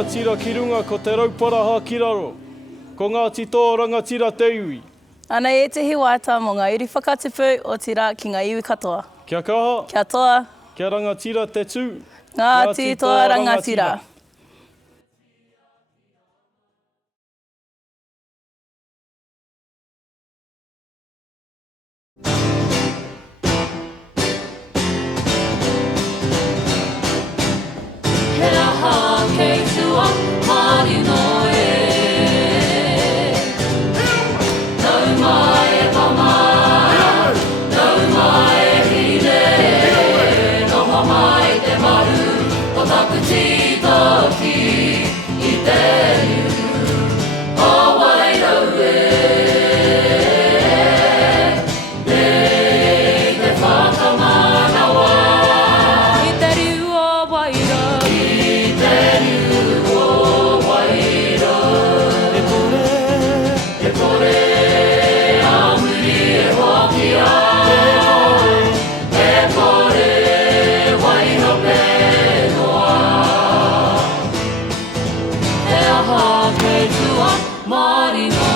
Rangatira ki runga ko te rauparaha ki raro. Ko ngā tito Rangatira te iwi. Ana e tehi WAIATA mō ngā iri whakatipu o tira ki ngā iwi katoa. Kia kaha. Kia toa. Kia Rangatira te tū. Ngā titoa Rangatira. He aha kei Tuamarino e. Nau mai e pama, nau mai e hine, noho mai te maru, o taku tito ki i te riu. O wairau e, nei te whakamanawa. I te riu o wairau. E kore, a muri e hokia. E kore, waihope noa. E aha kei Tuamarino